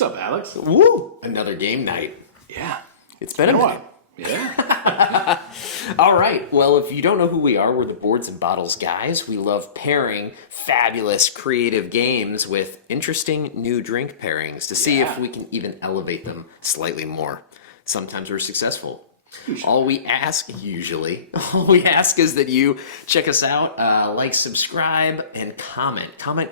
What's up, Alex? Woo! Another game night. Yeah. It's been a minute. Yeah. All right. Well, if you don't know who we are, we're the Boards and Bottles guys. We love pairing fabulous, creative games with interesting new drink pairings to see if we can even elevate them slightly more. Sometimes we're successful. All we ask is that you check us out, like, subscribe, and comment. Comment.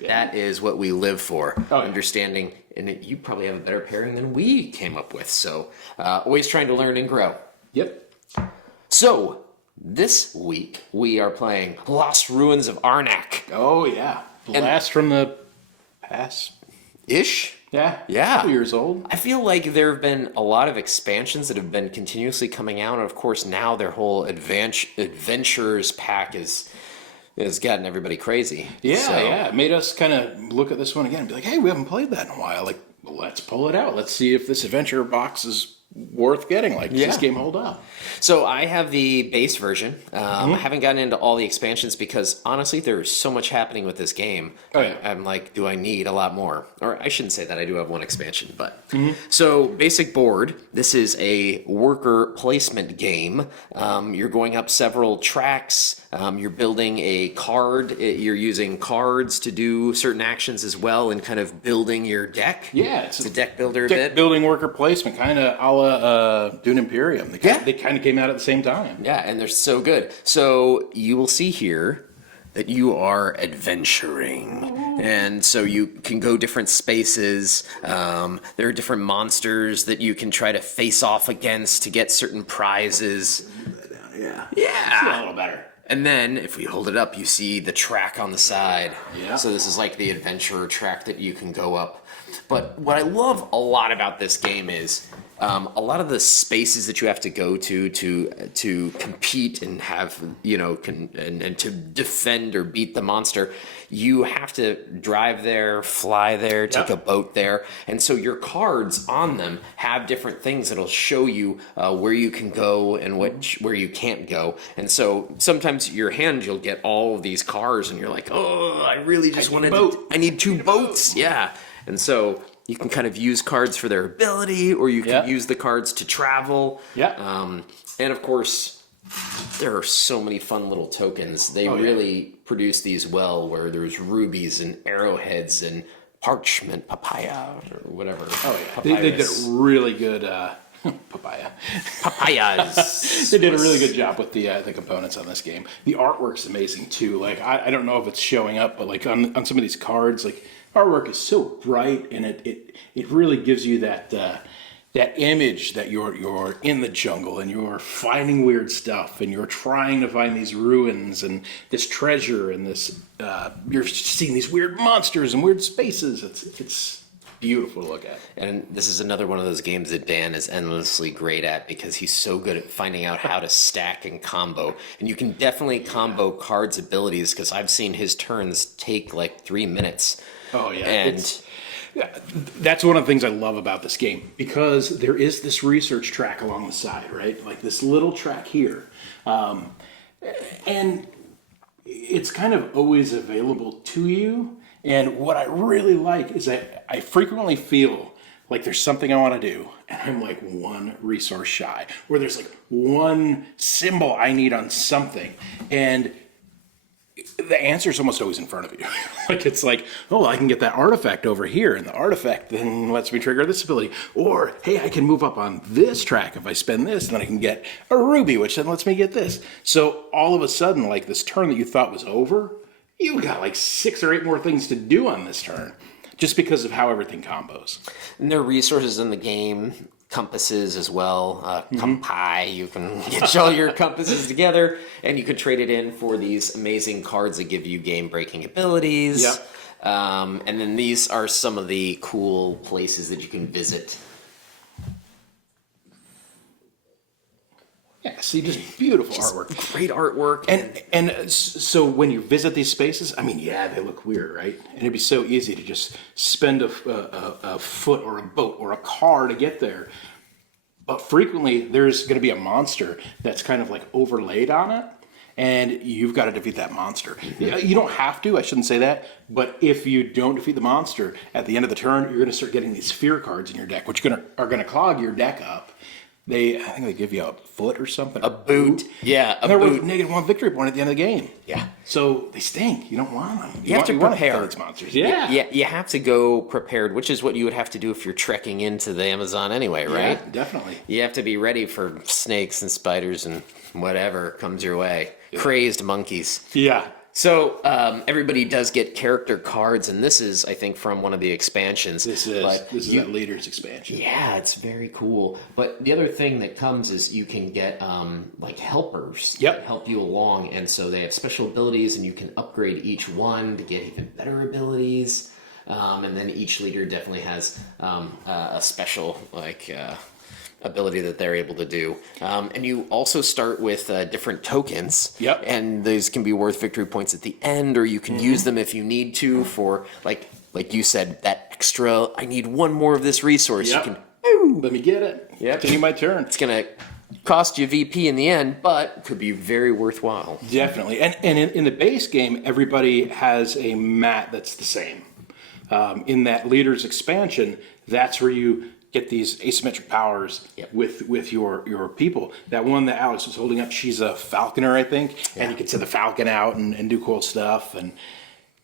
Yeah. That is what we live for. Oh, yeah. Understanding, and you probably have a better pairing than we came up with. So, always trying to learn and grow. Yep. So, this week we are playing Lost Ruins of Arnak. Oh, yeah. Blast from the past. Ish? Yeah. Yeah. 2 years old. I feel like there have been a lot of expansions that have been continuously coming out, and of course now their whole adventurers pack has gotten everybody crazy. Yeah, So, yeah. It made us kind of look at this one again and be like, hey, we haven't played that in a while. Like, well, let's pull it out. Let's see if this adventure box is worth getting. Like, does this game hold up? So I have the base version. I haven't gotten into all the expansions because honestly, there's so much happening with this game. Oh, yeah. I'm like, do I need a lot more? Or I shouldn't say that. I do have one expansion, but so basic board. This is a worker placement game. You're going up several tracks. You're building a card. You're using cards to do certain actions as well, and kind of building your deck. Yeah, it's a deck builder. Deck building worker placement, kind of a la Dune Imperium. They kind of came out at the same time. Yeah, and they're so good. So you will see here that you are adventuring. And so you can go different spaces. There are different monsters that you can try to face off against to get certain prizes. Yeah. Yeah. A little better. And then if we hold it up, you see the track on the side. Yeah. So this is like the adventurer track that you can go up. But what I love a lot about this game is a lot of the spaces that you have to go to compete and have, and to defend or beat the monster, you have to drive there, fly there, take a boat there. And so your cards on them have different things that'll show you where you can go and where you can't go. And so sometimes your hand, you'll get all of these cars and you're like, oh, I really just I need two boats. Yeah. And so you can kind of use cards for their ability, or you can use the cards to travel. Yeah. And of course, there are so many fun little tokens. They really produce these well, where there's rubies and arrowheads and parchment papaya or whatever. Oh, yeah. They did a really good papayas. They did a really good job with the components on this game. The artwork's amazing, too. Like, I don't know if it's showing up, but like on some of these cards, like, artwork is so bright, and it really gives you that image that you're in the jungle and you're finding weird stuff and you're trying to find these ruins and this treasure and this you're seeing these weird monsters and weird spaces. It's beautiful to look at. And this is another one of those games that Dan is endlessly great at because he's so good at finding out how to stack and combo. And you can definitely combo cards' abilities because I've seen his turns take like 3 minutes. Oh, yeah. And that's one of the things I love about this game, because there is this research track along the side, right? Like this little track here. And it's kind of always available to you. And what I really like is that I frequently feel like there's something I want to do, and I'm like one resource shy, or there's like one symbol I need on something. And the answer is almost always in front of you. Like, it's like, oh, I can get that artifact over here, and the artifact then lets me trigger this ability. Or, hey, I can move up on this track if I spend this, and then I can get a ruby, which then lets me get this. So all of a sudden, like this turn that you thought was over, you got like 6 or 8 more things to do on this turn, just because of how everything combos. And there are resources in the game, compasses as well. Compai, you can get all your compasses together, and you can trade it in for these amazing cards that give you game-breaking abilities. Yep. And then these are some of the cool places that you can visit. Yeah, see, just beautiful artwork. Great artwork. And so when you visit these spaces, I mean, yeah, they look weird, right? And it'd be so easy to just spend a foot or a boat or a car to get there. But frequently, there's going to be a monster that's kind of like overlaid on it. and you've got to defeat that monster. You don't have to, I shouldn't say that, but if you don't defeat the monster, at the end of the turn, you're going to start getting these fear cards in your deck, which are going to clog your deck up. I think they give you a foot or something. A boot. Yeah, and they're worth -1 victory point at the end of the game. Yeah. So they stink. You don't want them. You have to prepare. These monsters. Yeah. You have to go prepared, which is what you would have to do if you're trekking into the Amazon anyway, right? Yeah, definitely. You have to be ready for snakes and spiders and whatever comes your way. Yeah. Crazed monkeys. Yeah. So everybody does get character cards, and this is, I think, from one of the expansions. This is that Leaders expansion. Yeah, it's very cool. But the other thing that comes is you can get like helpers that help you along, and so they have special abilities, and you can upgrade each one to get even better abilities. And then each leader definitely has a special ability that they're able to do. And you also start with different tokens. Yep. And those can be worth victory points at the end, or you can use them if you need to for, like you said, that extra, I need one more of this resource. Yep. You can, let me get it. Yep. Give me my turn. It's going to cost you VP in the end, but could be very worthwhile. Definitely. And in the base game, everybody has a mat that's the same. In that Leaders expansion, that's where you get these asymmetric powers with your people. That one that Alex was holding up, she's a falconer, I think, and you can send the falcon out and do cool stuff. And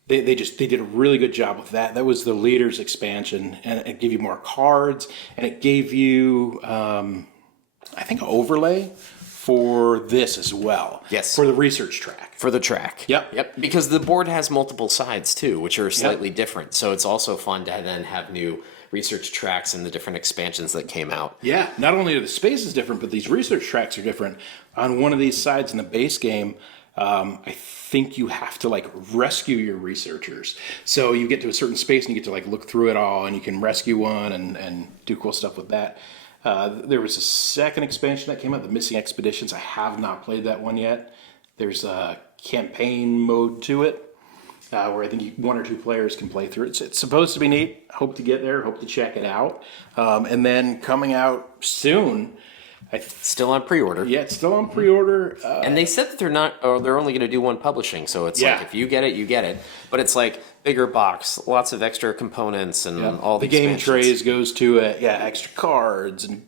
they did a really good job with that. That was the Leaders expansion, and it gave you more cards, and it gave you, I think, an overlay for this as well. Yes. For the research track. For the track. Yep. Because the board has multiple sides too, which are slightly different. So it's also fun to then have new research tracks and the different expansions that came out. Yeah, not only are the spaces different, but these research tracks are different. On one of these sides in the base game, I think you have to rescue your researchers. So you get to a certain space and you get to look through it all, and you can rescue one and do cool stuff with that. There was a second expansion that came out, the Missing Expeditions. I have not played that one yet. There's a campaign mode to it. Where I think 1 or 2 players can play through it. It's supposed to be neat. Hope to get there. Hope to check it out. And then coming out soon. Still on pre-order. Yeah, it's still on pre-order. And they said that they're only going to do one publishing. So it's like, if you get it, you get it. But it's like bigger box, lots of extra components and all the game trays goes to extra cards and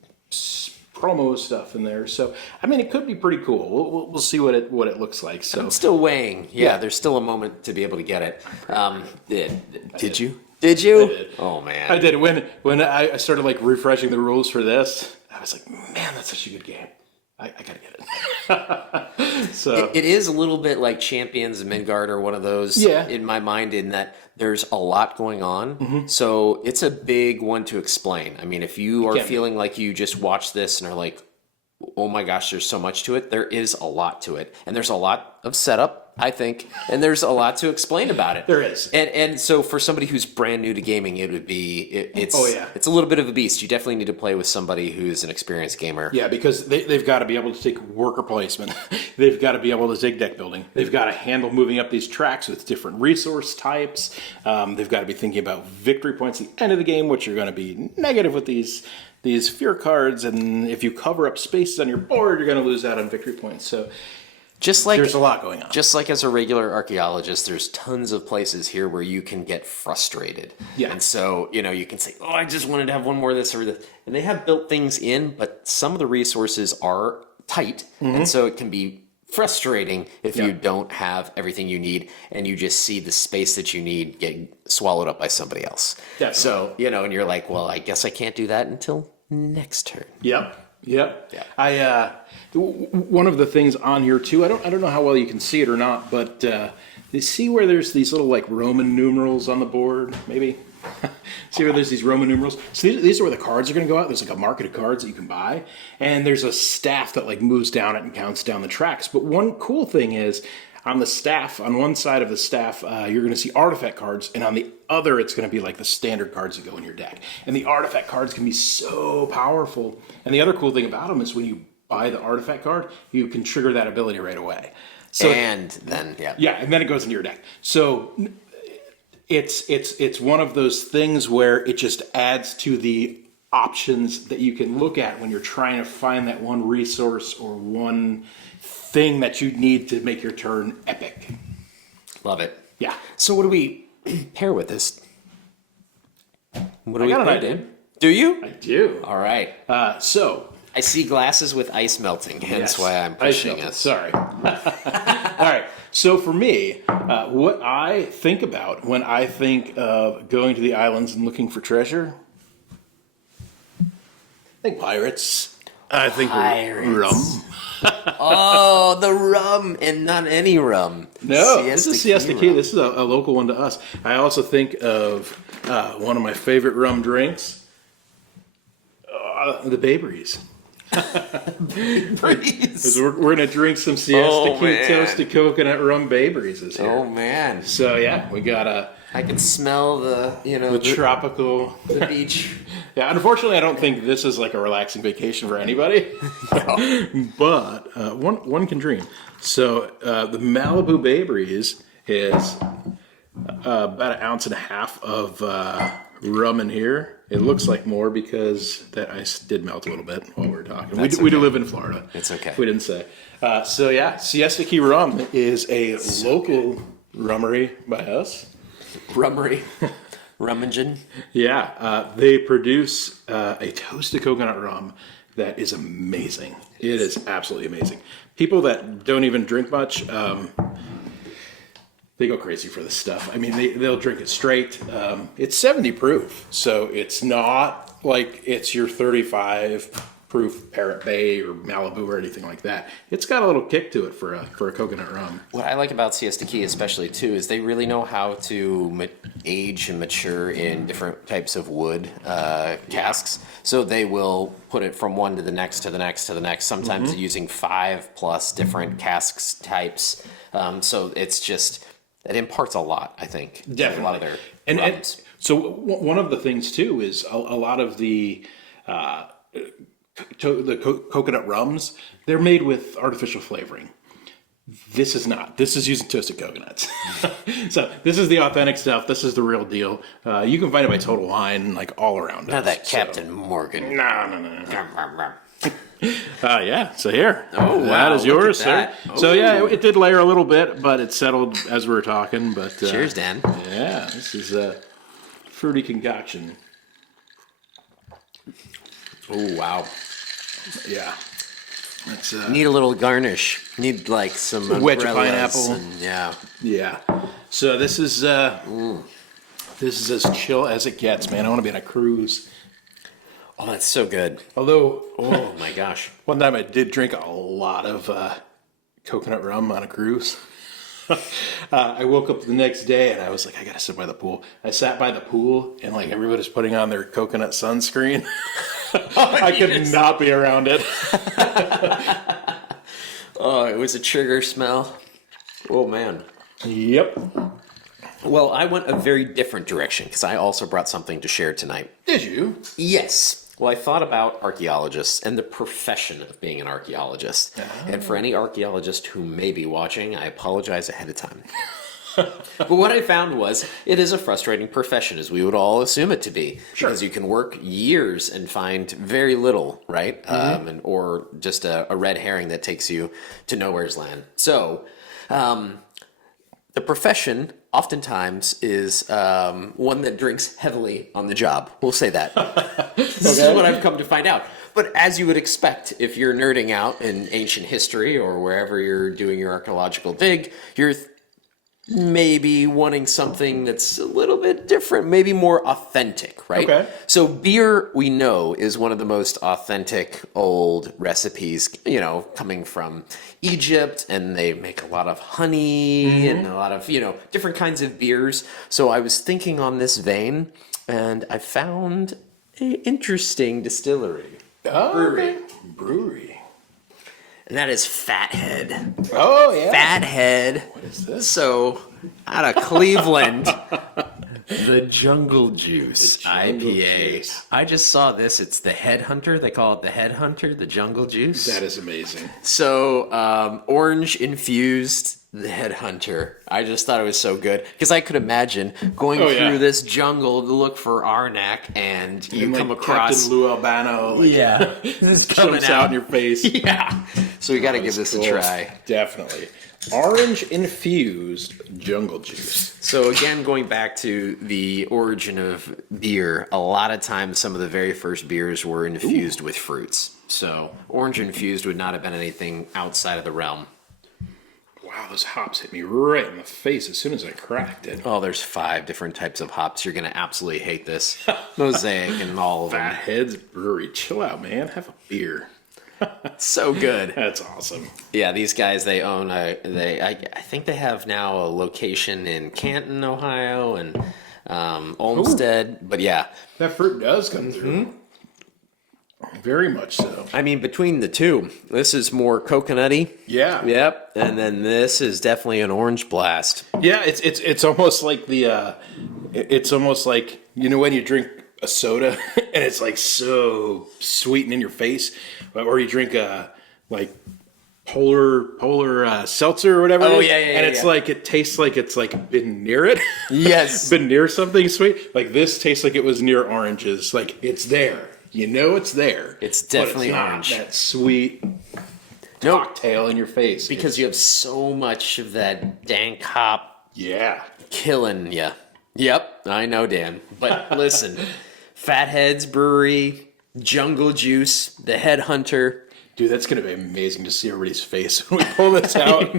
promo stuff in there. So I mean, it could be pretty cool. We'll see what it looks like. So I'm still weighing. Yeah, there's still a moment to be able to get it. Did you? Did you? I did. Oh man, I did. When I started refreshing the rules for this, I was like, man, that's such a good game. I gotta get it. So it is a little bit like Champions and Midgard or one of those in my mind, in that there's a lot going on. So it's a big one to explain. I mean, if you are feeling like you just watch this and are like, oh my gosh, there's so much to it, there is a lot to it. And there's a lot of setup, I think, and there's a lot to explain about it. There is. And so for somebody who's brand new to gaming, it would be, it's a little bit of a beast. You definitely need to play with somebody who's an experienced gamer. Yeah, because they've got to be able to take worker placement. They've got to be able to take deck building. They've got to handle moving up these tracks with different resource types. They've got to be thinking about victory points at the end of the game, which are going to be negative with these fear cards. And if you cover up spaces on your board, you're going to lose out on victory points. So there's a lot going on. Just like as a regular archaeologist, there's tons of places here where you can get frustrated. Yeah. And so, you can say, oh, I just wanted to have one more of this or this. And they have built things in, but some of the resources are tight. And so it can be frustrating if you don't have everything you need and you just see the space that you need get swallowed up by somebody else. Definitely. So, and you're like, well, I guess I can't do that until next turn. Yep. One of the things on here too, I don't know how well you can see it or not, but you see where there's these little Roman numerals on the board, maybe? See where there's these Roman numerals? So these are where the cards are going to go out. There's a market of cards that you can buy, and there's a staff that moves down it and counts down the tracks. But one cool thing is, on the staff, on one side of the staff, you're going to see artifact cards, and on the other, it's going to be the standard cards that go in your deck. And the artifact cards can be so powerful. And the other cool thing about them is when you buy the artifact card, you can trigger that ability right away. So and then and then it goes into your deck. So it's one of those things where it just adds to the options that you can look at when you're trying to find that one resource or one thing that you need to make your turn epic. Love it. Yeah. So what do we pair with this? What do I we got an pair, idea. Dan? Do you? I do. All right. So. I see glasses with ice melting, hence why I'm pushing us. Sorry. All right. So for me, what I think about when I think of going to the islands and looking for treasure, I think pirates. I think Pirates. rum. Oh, the rum, and not any rum. No, this is Siesta Key. rum. This is a local one to us. I also think of one of my favorite rum drinks, the Bayberries. Breeze. We're going to drink some Siesta Oh, Key man. toasted coconut rum Bayberries this year. Oh man, So yeah, we got I can smell the tropical. the beach. Yeah, unfortunately, I don't think this is like a relaxing vacation for anybody. But one can dream. So the Malibu Bayberries is about 1.5 ounces of rum in here. It looks like more because that ice did melt a little bit while we were talking. We do live in Florida. It's okay. We didn't say. So yeah, Siesta Key Rum is a local rummery by us. Rummery, rummaging. Yeah, they produce a toasted coconut rum that is amazing. It is absolutely amazing. People that don't even drink much, they go crazy for this stuff. I mean, they'll drink it straight. It's 70 proof, so it's not like it's your 35 proof Parrot Bay or Malibu or anything like that. It's got a little kick to it for a coconut rum. What I like about Siesta Key especially too is they really know how to age and mature in different types of wood casks. So they will put it from one to the next to the next to the next, sometimes using 5+ different casks types. So it's just, it imparts a lot, I think. Definitely. A lot of their And rums. so one of the things too is a lot of the coconut rums, they're made with artificial flavoring. This is not. This is using toasted coconuts. So this is the authentic stuff. This is the real deal. You can find it by Total Wine, like all around. Not that Captain Morgan. No. Yeah. So here. Oh, that wow, is look yours, at sir. that. So yeah, Ooh. it did layer a little bit, but it settled as we were talking. But Cheers, Dan. Yeah, this is a fruity concoction. Oh, wow. Yeah. That's Need a little garnish. Need like some Wedge of umbrellas pineapple. and- yeah. Yeah. So this is as chill as it gets, man. I want to be on a cruise. Oh, that's so good. Although Oh my gosh. one time I did drink a lot of coconut rum on a cruise. I woke up the next day and I was like, I gotta sit by the pool. I sat by the pool and like everybody's putting on their coconut sunscreen. I could not be around it. Oh, it was a trigger smell. Oh man. Yep. Well, I went a very different direction because I also brought something to share tonight. Did you? Yes. Well, I thought about archaeologists and the profession of being an archaeologist. And for any archaeologist who may be watching, I apologize ahead of time. But what I found was it is a frustrating profession, as we would all assume it to be. Sure. Because you can work years and find very little, right? Or just a red herring that takes you to nowhere's land. So, the profession oftentimes is one that drinks heavily on the job. We'll say that. This is what I've come to find out. But as you would expect, if you're nerding out in ancient history or wherever you're doing your archaeological dig, you're maybe wanting something that's a little bit different, maybe more authentic, right? Okay. So beer, we know, is one of the most authentic old recipes, you know, coming from Egypt, and they make a lot of honey and a lot of, you know, different kinds of beers. So I was thinking on this vein, and I found an interesting distillery. Brewery. And that is Fathead. Oh yeah. Fathead. What is this? So, out of Cleveland, the Jungle Juice Jungle IPA. Juice. I just saw this. It's the Headhunter. They call it the Headhunter, the Jungle Juice. That is amazing. So, orange infused the Headhunter. I just thought it was so good because I could imagine going through this jungle to look for Arnak, and you And, come like, across Captain Lou Albano. Like, this is jumps out in your face. Yeah. So we got to give this a try. Definitely. Orange infused jungle juice. So again, going back to the origin of beer, a lot of times some of the very first beers were infused with fruits. So orange infused would not have been anything outside of the realm. Wow, those hops hit me right in the face as soon as I cracked it. Oh, there's 5 different types of hops. You're going to absolutely hate this. Mosaic and all of them. Fatheads Brewery. Chill out, man. Have a beer. So good. That's awesome. Yeah, these guys, they own I think they have now a location in Canton, Ohio, and Olmsted. But yeah, That fruit does come through. Very much so. I mean, between the two, this is more coconutty. Yeah. Yep, and then this is definitely an orange blast. Yeah, it's almost like it's almost like, you know, when you drink a soda and it's like so sweet and in your face, or you drink like polar seltzer or whatever. Oh, it is, yeah, and it's like it tastes like it's like been near it. Yes. Been near something sweet. Like this tastes like it was near oranges. Like it's there. You know it's there. It's definitely but it's not orange. that sweet cocktail in your face. Because you have so much of that dank hop Yeah. killing you. Yep, I know, Dan. But listen, Fatheads Brewery, Jungle Juice, the Headhunter. Dude, that's going to be amazing to see everybody's face when we pull this out.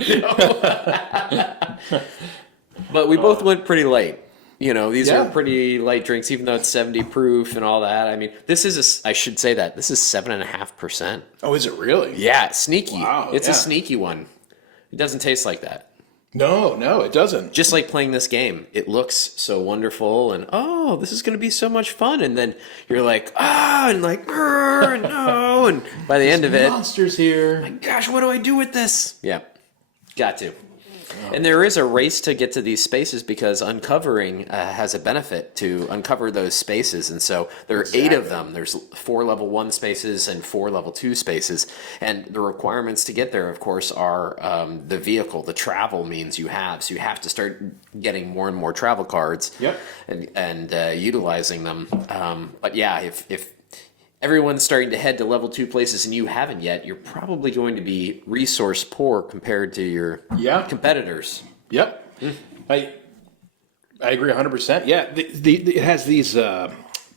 But we both went pretty light. You know, these Yeah. are pretty light drinks, even though it's 70 proof and all that. I mean, this is I should say that this is 7.5%. Oh, is it really? Yeah, sneaky. Wow, It's yeah. a sneaky one. It doesn't taste like that. No, it doesn't. Just like playing this game, it looks so wonderful, and oh, this is going to be so much fun. And then you're like, and like, no, and by the end of it, Monsters here. gosh, what do I do with this? Yeah, got to. And there is a race to get to these spaces because uncovering has a benefit to uncover those spaces. And so there are 8 of them. There's 4 level 1 spaces and 4 level 2 spaces. And the requirements to get there, of course, are the vehicle, the travel means you have. So you have to start getting more and more travel cards Yep. and utilizing them. But yeah, if everyone's starting to head to level 2 places and you haven't yet, you're probably going to be resource poor compared to your competitors. Yep. I agree 100%. Yeah, it has these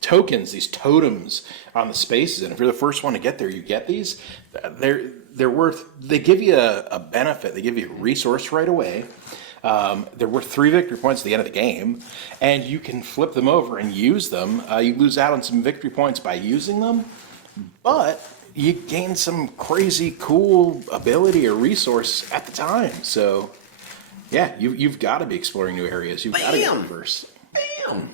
tokens, these totems on the spaces, and if you're the first one to get there, you get these. They're worth. They give you a benefit. They give you a resource right away. They're worth 3 victory points at the end of the game, and you can flip them over and use them. You lose out on some victory points by using them, but you gain some crazy cool ability or resource at the time. So, yeah, you've got to be exploring new areas. You've got to get reverse. Bam!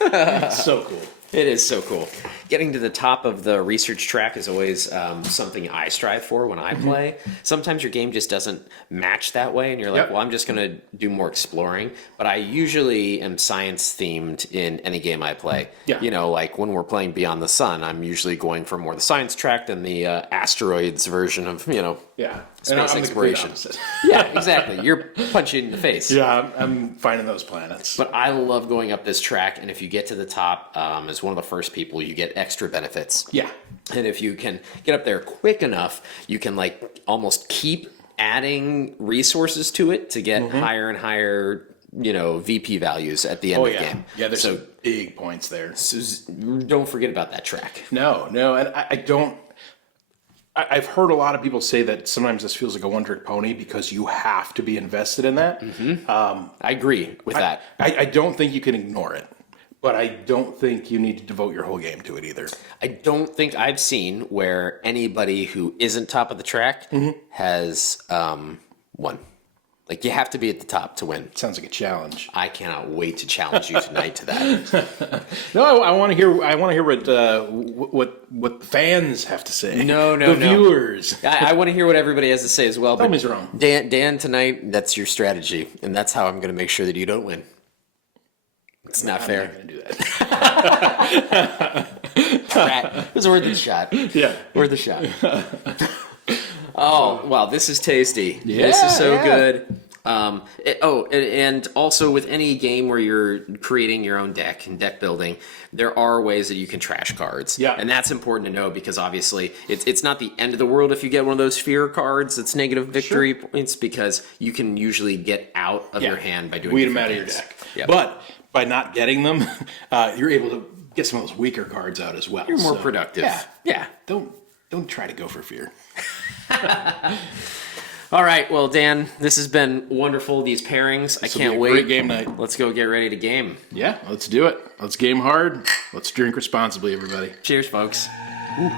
It's so cool. It is so cool. Getting to the top of the research track is always something I strive for when I play. Sometimes your game just doesn't match that way, and you're like, Yep. well, I'm just going to do more exploring. But I usually am science themed in any game I play. Yeah. You know, like when we're playing Beyond the Sun, I'm usually going for more the science track than the asteroids version of, Yeah. Space And I'm the complete exploration. opposite. Yeah, exactly. You're punching in the face. Yeah, I'm finding those planets. But I love going up this track, and if you get to the top as one of the first people, you get extra benefits. Yeah. And if you can get up there quick enough, you can like almost keep adding resources to it to get higher and higher, VP values at the end Oh, of the yeah. game. Yeah, there's so some big points there. don't forget about that track. No, and I don't. I've heard a lot of people say that sometimes this feels like a one-trick pony because you have to be invested in that. I agree with that. I don't think you can ignore it, but I don't think you need to devote your whole game to it either. I don't think I've seen where anybody who isn't top of the track has won. Like, you have to be at the top to win. Sounds like a challenge. I cannot wait to challenge you tonight to that. No, I want to hear. I want to hear what the fans have to say. No, the viewers. I want to hear what everybody has to say as well. Tell but me it's wrong. Dan, tonight, that's your strategy, and that's how I'm going to make sure that you don't win. It's not fair. I'm not going to do that. Right. It was worth the shot. Yeah. Worth the shot. Oh, wow, this is tasty. Yeah, This is so yeah. good. And also with any game where you're creating your own deck and deck building, there are ways that you can trash cards. Yeah. And that's important to know because obviously it's not the end of the world if you get one of those fear cards that's negative victory points, because you can usually get out of your hand by doing weed them out of your deck. Yep. But by not getting them, you're able to get some of those weaker cards out as well. You're more productive. Yeah. Don't try to go for fear. All right, well, Dan, this has been wonderful. These pairings, I can't wait. Great game night. Let's go get ready to game. Yeah, let's do it. Let's game hard. Let's drink responsibly, everybody. Cheers, folks. Ooh.